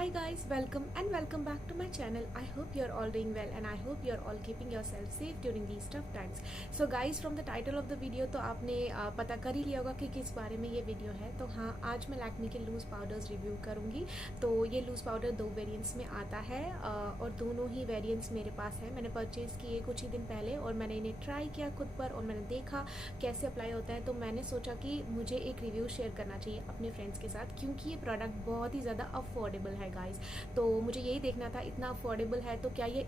Hi guys, welcome and welcome back to my channel. I hope you're all doing well and I hope you're all keeping yourself safe during these tough times. So guys, from the title of the video तो आपने पता कर ही लिया होगा कि किस बारे में ये वीडियो है। तो हाँ, आज मैं लैक्मे के लूज़ पाउडर्स रिव्यू करूँगी। तो ये लूज़ पाउडर दो वेरिएंट्स में आता है और दोनों ही वेरिएंट्स मेरे पास हैं। मैंने परचेज़ किए कुछ ही दिन पहले और मैंने इन्हें ट्राई किया खुद पर और मैंने देखा कैसे अप्लाई होता है। तो मैंने सोचा कि मुझे एक रिव्यू शेयर करना चाहिए अपने फ्रेंड्स के साथ, क्योंकि ये प्रोडक्ट बहुत ही ज़्यादा अफोर्डेबल है गाइस। तो मुझे यही देखना था, इतना अफोर्डेबल है तो क्या ये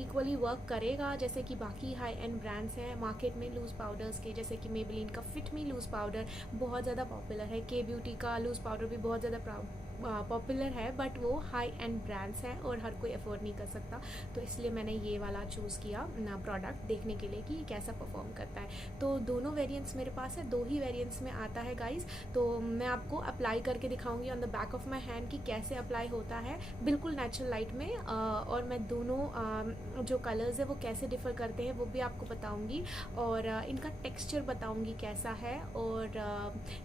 इक्वली वर्क करेगा जैसे कि बाकी हाई एंड ब्रांड्स हैं मार्केट में लूज़ पाउडर्स के, जैसे कि मेबेलिन का फिट मी लूज़ पाउडर बहुत ज़्यादा पॉपुलर है, के ब्यूटी का लूज़ पाउडर भी बहुत ज़्यादा पॉपुलर है, बट वो हाई एंड ब्रांड्स हैं और हर कोई अफोर्ड नहीं कर सकता। तो इसलिए मैंने ये वाला चूज़ किया ना प्रोडक्ट देखने के लिए कि ये कैसा परफॉर्म करता है। तो दोनों वेरिएंट्स मेरे पास है, दो ही वेरिएंट्स में आता है गाइस। तो मैं आपको अप्लाई करके दिखाऊंगी on the back of my hand कि कैसे अप्लाई होता है बिल्कुल नेचुरल लाइट में, और मैं दोनों जो कलर्स है वो कैसे डिफ़र करते हैं वो भी आपको बताऊंगी और इनका टेक्सचर बताऊंगी कैसा है। और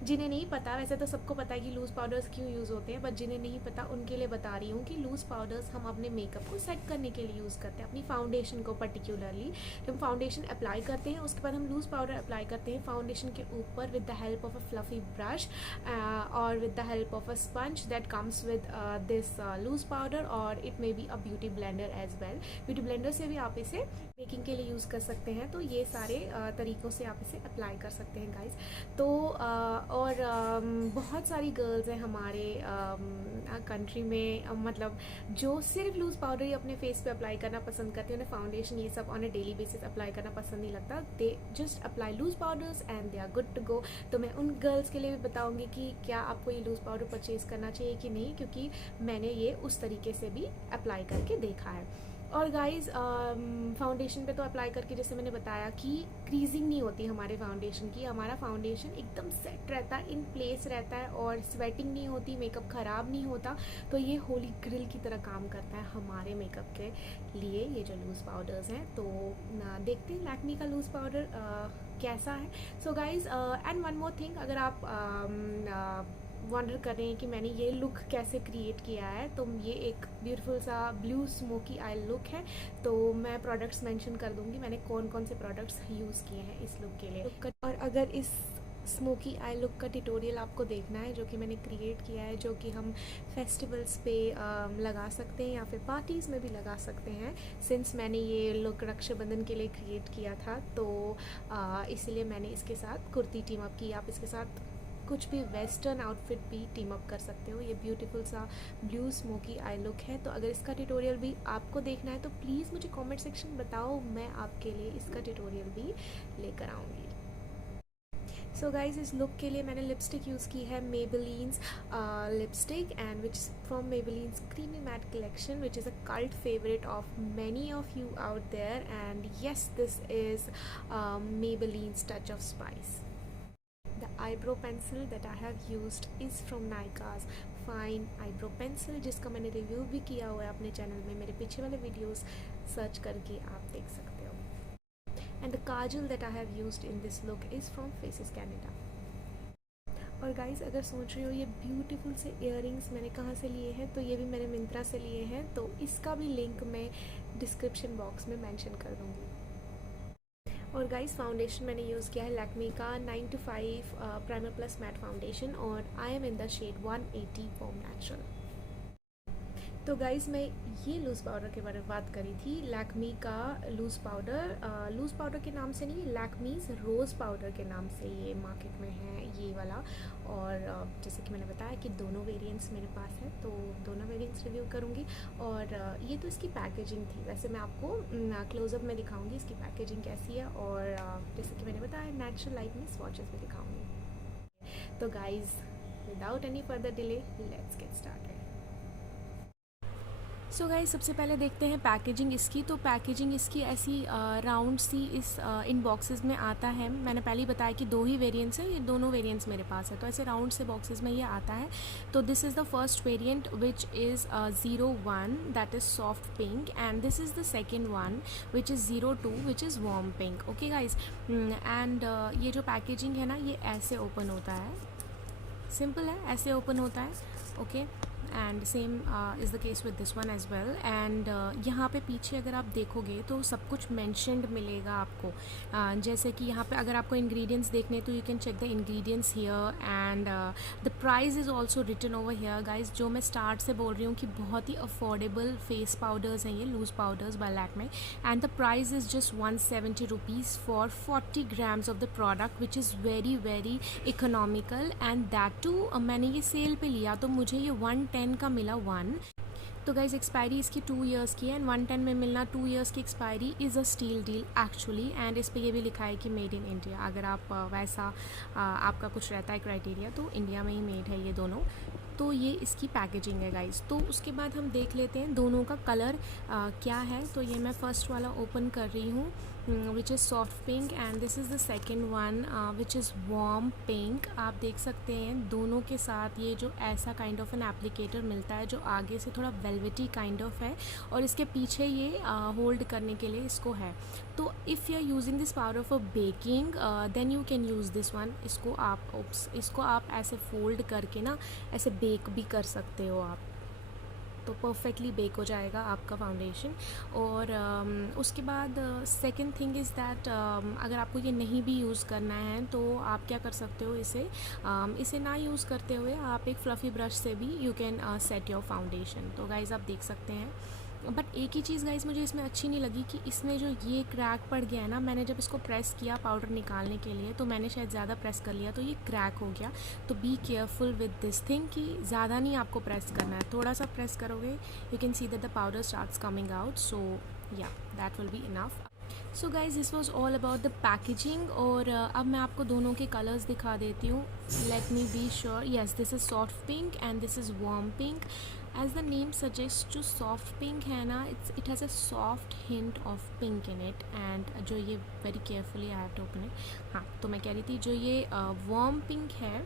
जिन्हें नहीं पता, वैसे तो सबको पता है कि लूज़ पाउडर्स क्यों यूज़ होते हैं, बट जिन्हें नहीं पता उनके लिए बता रही हूँ कि लूज़ पाउडर्स हम अपने मेकअप को सेट करने के लिए यूज़ करते हैं, अपनी फाउंडेशन को पर्टिकुलरली। जब हम फाउंडेशन अप्लाई करते हैं उसके बाद हम लूज़ पाउडर अप्लाई करते हैं फाउंडेशन के ऊपर with the help of a fluffy brush और with the help of a sponge that comes with this loose powder, और it may be a beauty blender as well. Beauty blender से भी आप इसे मेकिंग के लिए यूज़ कर सकते हैं। तो ये सारे तरीक़ों से आप इसे अप्लाई कर सकते हैं गाइज। तो और बहुत सारी गर्ल्स हैं हमारे कंट्री में, मतलब जो सिर्फ लूज़ पाउडर ही अपने फेस पे अप्लाई करना पसंद करते हैं, उन्हें फाउंडेशन ये सब on a daily basis apply करना पसंद नहीं लगता। They just apply loose powders and they are good to go. तो मैं उन गर्ल्स के लिए भी बताऊंगी कि क्या आपको ये लूज़ पाउडर परचेज़ करना चाहिए कि नहीं, क्योंकि मैंने ये उस तरीके से भी अप्लाई करके देखा है। और गाइज़ फाउंडेशन पे तो अप्लाई करके जैसे मैंने बताया कि क्रीजिंग नहीं होती हमारे फाउंडेशन की, हमारा फाउंडेशन एकदम सेट रहता है, इन प्लेस रहता है और स्वेटिंग नहीं होती, मेकअप ख़राब नहीं होता। तो ये होली ग्रिल की तरह काम करता है हमारे मेकअप के लिए ये जो लूज़ पाउडर्स हैं। तो देखते हैं लैक्मे का लूज़ पाउडर कैसा है। So guys and one more thing, अगर आप वंडर कर रहे हैं कि मैंने ये लुक कैसे क्रिएट किया है, तो ये एक ब्यूटीफुल सा ब्लू स्मोकी आई लुक है। तो मैं प्रोडक्ट्स मेंशन कर दूंगी मैंने कौन कौन से प्रोडक्ट्स यूज़ किए हैं इस लुक के लिए। और अगर इस स्मोकी आई लुक का ट्यूटोरियल आपको देखना है जो कि मैंने क्रिएट किया है, जो कि हम फेस्टिवल्स पे लगा सकते हैं या फिर पार्टीज़ में भी लगा सकते हैं, सिंस मैंने ये लुक रक्षाबंधन के लिए क्रिएट किया था, तो इसलिए मैंने इसके साथ कुर्ती टीम अप की। आप इसके साथ कुछ भी वेस्टर्न आउटफिट भी टीम अप कर सकते हो। ये ब्यूटीफुल सा ब्लू स्मोकी आई लुक है। तो अगर इसका ट्यूटोरियल भी आपको देखना है तो प्लीज़ मुझे कमेंट सेक्शन बताओ, मैं आपके लिए इसका ट्यूटोरियल भी लेकर आऊँगी। सो गाइज, इस लुक के लिए मैंने लिपस्टिक यूज़ की है Maybelline's lipstick, and which from Maybelline's creamy matte collection, which is a cult favourite of many of you out there. And yes, this is Maybelline's touch of spice. The eyebrow pencil that I have used is from Nykaa's fine eyebrow pencil, जिसका मैंने review भी किया हुआ है अपने channel में, मेरे पीछे वाले वीडियोस सर्च करके आप देख सकते हो। And the Kajal that I have used in this look is from faces Canada. और गाइस, अगर सोच रही हो ये ब्यूटीफुल से इयररिंग्स मैंने कहाँ से लिए हैं, तो ये भी मैंने मिंत्रा से लिए हैं। तो इसका भी लिंक मैं डिस्क्रिप्शन बॉक्स में मेंशन कर दूँगी। और गाइस, फाउंडेशन मैंने यूज़ किया है लैक्मे का 9to5 primer plus matte foundation, और I am in the shade 180 form natural. तो गाइस, मैं ये लूज़ पाउडर के बारे में बात करी थी, लैक्मे का लूज़ पाउडर के नाम से नहीं, लैक्मीज़ रोज़ पाउडर के नाम से ये मार्केट में है ये वाला। और जैसे कि मैंने बताया कि दोनों वेरिएंट्स मेरे पास है, तो दोनों वेरिएंट्स रिव्यू करूँगी। और ये तो इसकी पैकेजिंग थी, वैसे मैं आपको क्लोजअप में दिखाऊँगी इसकी पैकेजिंग कैसी है, और जैसे कि मैंने बताया नेचुरल लाइट में स्वॉचेस भी दिखाऊँगी। तो guys, without any further delay, let's get started. So guys, सबसे पहले देखते हैं पैकेजिंग इसकी। तो पैकेजिंग इसकी ऐसी राउंड सी इन बॉक्सेस में आता है। मैंने पहले ही बताया कि दो ही वेरिएंट्स हैं, ये दोनों वेरिएंट्स मेरे पास है। तो ऐसे राउंड से बॉक्सेस में ये आता है। तो this is the first variant which is 01, that is soft pink, and this is the second one which is 02, which is warm pink. Okay guys, and ये जो पैकेजिंग है ना, ये ऐसे ओपन होता है, सिंपल है, ऐसे ओपन होता है। Okay, and same is the case with this one as well. And यहाँ पे पीछे अगर आप देखोगे तो सब कुछ मैंशनड मिलेगा आपको। जैसे कि यहाँ पे अगर आपको इंग्रेडिएंट्स देखने तो you can check the ingredients here, and the price is also written over here guys. जो मैं स्टार्ट से बोल रही हूँ कि बहुत ही अफोर्डेबल फेस पाउडर्स हैं ये, loose powders by Lakme, and the price is just 170 rupees for 40 grams of the product, which is very very economical. And that too मैंने ये सेल पे लिया तो मुझे ये 110 का मिला 1। तो गाइज एक्सपायरी इसकी 2 इयर्स की है, एंड 110 में मिलना 2 इयर्स की expiry is a steal deal actually. And इस पे ये भी लिखा है कि मेड इन इंडिया। अगर आप वैसा आपका कुछ रहता है क्राइटेरिया तो इंडिया में ही मेड है ये दोनों। तो ये इसकी पैकेजिंग है गाइज। तो उसके बाद हम देख लेते हैं दोनों का कलर क्या है। तो ये मैं फ़र्स्ट वाला ओपन कर रही हूँ, which is soft pink, and this is the second one which is warm pink. आप देख सकते हैं दोनों के साथ ये जो ऐसा काइंड ऑफ एन एप्लीकेटर मिलता है जो आगे से थोड़ा वेलवेटी काइंड ऑफ है, और इसके पीछे ये होल्ड करने के लिए इसको है। तो if you are using this powder for baking then you can use this one. इसको आप ऐसे फोल्ड करके ना ऐसे बेक भी कर सकते हो आप, तो परफेक्टली बेक हो जाएगा आपका फाउंडेशन। और उसके बाद सेकंड थिंग इज़ दैट अगर आपको ये नहीं भी यूज़ करना है तो आप क्या कर सकते हो, इसे ना यूज़ करते हुए आप एक फ्लफ़ी ब्रश से भी you can set your foundation. तो गाइज़ आप देख सकते हैं। बट एक ही चीज़ गाइज़ मुझे इसमें अच्छी नहीं लगी कि इसमें जो ये क्रैक पड़ गया है ना, मैंने जब इसको प्रेस किया पाउडर निकालने के लिए तो मैंने शायद ज़्यादा प्रेस कर लिया तो ये क्रैक हो गया। तो be careful with this thing कि ज़्यादा नहीं आपको प्रेस करना है, थोड़ा सा प्रेस करोगे you can see that the powder starts coming out. So yeah that will be enough. So guys this was all about the packaging. और अब मैं आपको दोनों के कलर्स दिखा देती हूँ। Let me be sure, yes this is soft pink and this is warm pink. As the name suggest, जो सॉफ्ट पिंक है ना, it has a soft hint of pink in it. And जो ये very carefully I have to open it. हाँ, तो मैं कह रही थी जो ये वार्म पिंक है,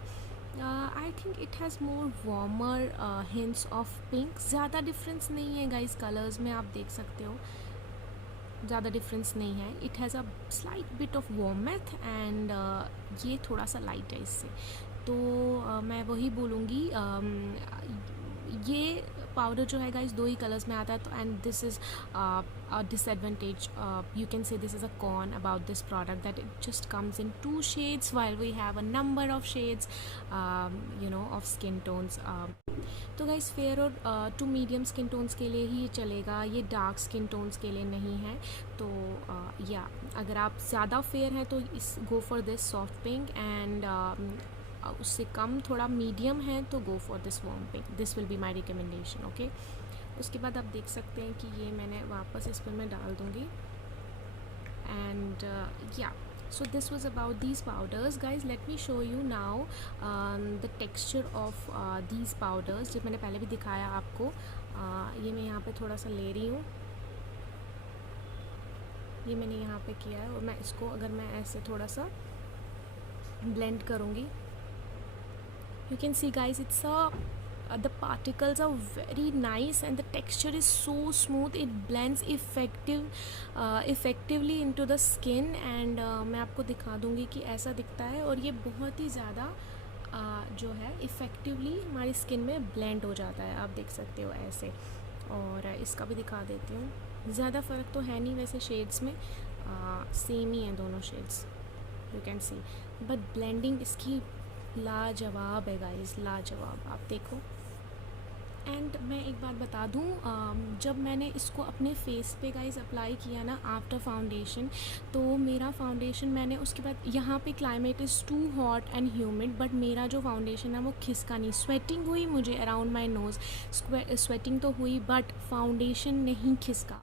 I think it has more warmer hints of pink. ज़्यादा डिफरेंस नहीं है गाइज कलर्स में, आप देख सकते हो ज़्यादा डिफरेंस नहीं है। It has a slight bit of warmth, and ये थोड़ा सा लाइट है इससे। तो मैं वही बोलूँगी, ये पाउडर जो है गाइज 2 ही कलर्स में आता है। तो and this is a disadvantage, you can say this is a con about this product, that it just comes in 2 shades while we have a number of shades of skin tones. तो guys fair और to medium skin tones के लिए ही ये चलेगा, ये dark skin tones के लिए नहीं है। तो या अगर आप ज़्यादा फेयर हैं तो go for this soft pink, and उससे कम थोड़ा मीडियम है तो go for this warm pink. This will be my recommendation. Okay, उसके बाद आप देख सकते हैं कि ये मैंने वापस इस पर मैं डाल दूँगी। एंड या so this was about these powders guys. Let me show you now the texture of these powders, जो मैंने पहले भी दिखाया आपको। ये मैं यहाँ पे थोड़ा सा ले रही हूँ, ये मैंने यहाँ पे किया है, और मैं इसको अगर मैं ऐसे थोड़ा सा ब्लेंड करूँगी, you can see guys it's the particles are very nice and the texture is so smooth, it blends effectively into the skin। and मैं आपको दिखा दूँगी कि ऐसा दिखता है, और ये बहुत ही ज़्यादा जो है इफ़ेक्टिवली हमारी स्किन में ब्लेंड हो जाता है, आप देख सकते हो ऐसे। और इसका भी दिखा देती हूँ। ज़्यादा फ़र्क तो है नहीं वैसे शेड्स में, सेम ही है दोनों shades, you can C, but blending इसकी लाजवाब है गाइस, लाजवाब, आप देखो। एंड मैं एक बात बता दूँ, जब मैंने इसको अपने फेस पे गाइस अप्लाई किया ना आफ्टर फाउंडेशन, तो मेरा फाउंडेशन मैंने उसके बाद, यहाँ पे climate is too hot and humid, but मेरा जो फाउंडेशन है वो खिसका नहीं। स्वेटिंग हुई मुझे अराउंड माई नोज़, स्वेटिंग तो हुई बट फाउंडेशन नहीं खिसका।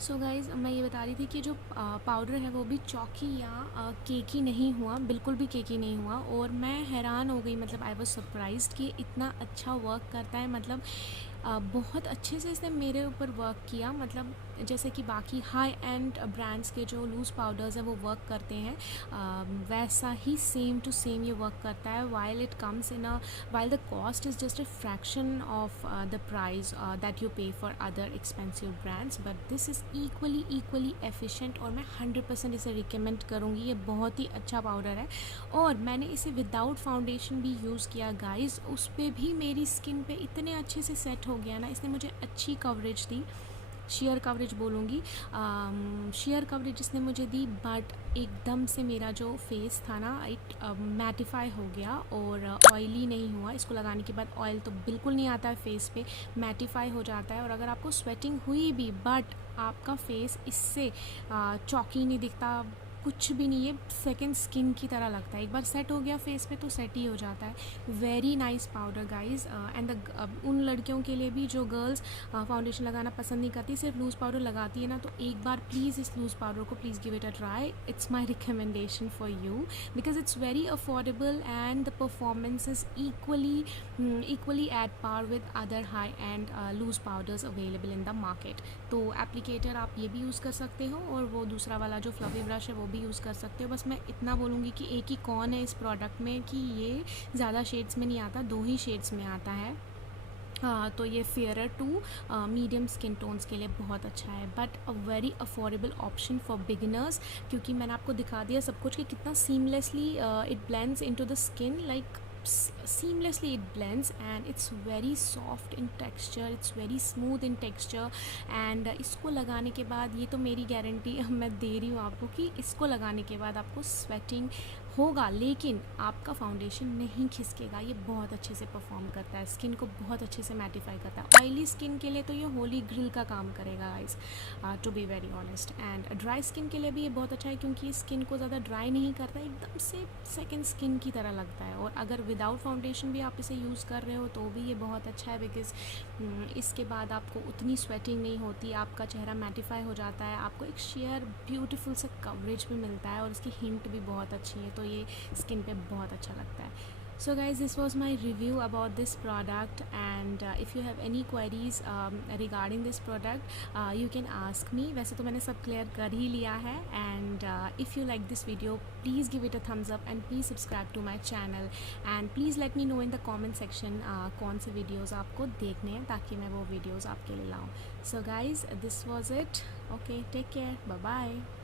सो गाइज़ मैं ये बता रही थी कि जो पाउडर है वो भी चॉकी या केकी नहीं हुआ, बिल्कुल भी केकी नहीं हुआ। और मैं हैरान हो गई, मतलब आई वॉज सरप्राइज्ड कि इतना अच्छा वर्क करता है। मतलब बहुत अच्छे से इसने मेरे ऊपर वर्क किया, मतलब जैसे कि बाकी हाई एंड ब्रांड्स के जो लूज़ पाउडर्स हैं वो वर्क करते हैं, वैसा ही सेम टू सेम ये वर्क करता है। While it comes in a while the cost is just a fraction of the price that you pay for other expensive brands, but this is equally efficient और मैं 100% इसे recommend करूँगी। ये बहुत ही अच्छा पाउडर है और मैंने इसे विदाउट फाउंडेशन भी यूज़ किया गाइस, उस पर भी मेरी स्किन पे इतने अच्छे से सेट हो गया ना। इसने मुझे अच्छी कवरेज दी, शेयर कवरेज बोलूँगी, शेयर कवरेज इसने मुझे दी, बट एकदम से मेरा जो फेस था ना इट मैटिफाई हो गया और ऑयली नहीं हुआ। इसको लगाने के बाद ऑयल तो बिल्कुल नहीं आता है फेस पे, मैटिफाई हो जाता है। और अगर आपको स्वेटिंग हुई भी बट आपका फेस इससे चौकी नहीं दिखता, कुछ भी नहीं, ये सेकंड स्किन की तरह लगता है। एक बार सेट हो गया फेस पे तो सेट ही हो जाता है। Very nice powder guys. And उन लड़कियों के लिए भी जो गर्ल्स फाउंडेशन लगाना पसंद नहीं करती, सिर्फ लूज़ पाउडर लगाती है ना, तो एक बार प्लीज़ इस लूज़ पाउडर को please give it a try. It's my recommendation for you because it's very affordable and the performance is equally at par with other high end loose powders available in the market। तो applicator आप ये भी use कर सकते हो और वो दूसरा वाला जो फ्लफी ब्रश है वो भी यूज़ कर सकते हो। बस मैं इतना बोलूँगी कि एक ही कौन है इस प्रोडक्ट में कि ये ज़्यादा शेड्स में नहीं आता, 2 ही शेड्स में आता है। तो ये fairer to medium skin tones के लिए बहुत अच्छा है, but a very affordable option for beginners, क्योंकि मैंने आपको दिखा दिया सब कुछ कि कितना seamlessly it blends into the skin, like seamlessly it blends and it's very soft in texture, it's very smooth in texture। and इसको लगाने के बाद, ये तो मेरी गारंटी मैं दे रही हूँ आपको कि इसको लगाने के बाद आपको स्वेटिंग होगा लेकिन आपका फाउंडेशन नहीं खिसकेगा। ये बहुत अच्छे से परफॉर्म करता है, स्किन को बहुत अच्छे से मैटिफाई करता है। ऑयली स्किन के लिए तो ये होली ग्रिल का काम करेगा guys, to be very honest. And dry skin के लिए भी ये बहुत अच्छा है क्योंकि ये स्किन को ज़्यादा ड्राई नहीं करता, एकदम से सेकेंड स्किन की तरह लगता है। और अगर विदाउट फाउंडेशन भी आप इसे यूज़ कर रहे हो तो भी ये बहुत अच्छा है बिकॉज इसके बाद आपको उतनी स्वेटिंग नहीं होती, आपका चेहरा मैटिफाई हो जाता है, आपको एक शेयर ब्यूटीफुल सा कवरेज भी मिलता है और इसकी हिंट भी बहुत अच्छी है, तो ये स्किन पे बहुत अच्छा लगता है। So guys, this was my review about this product, and if you have any queries regarding this product, you can ask me। वैसे तो मैंने सब क्लियर कर ही लिया है। and if you like this video, please give it a thumbs up and please subscribe to my channel, and please let me know in the comment section कौन से videos आपको देखने हैं ताकि मैं वो videos आपके लिए लाऊँ। So guys, this was it। Okay, take care, bye bye।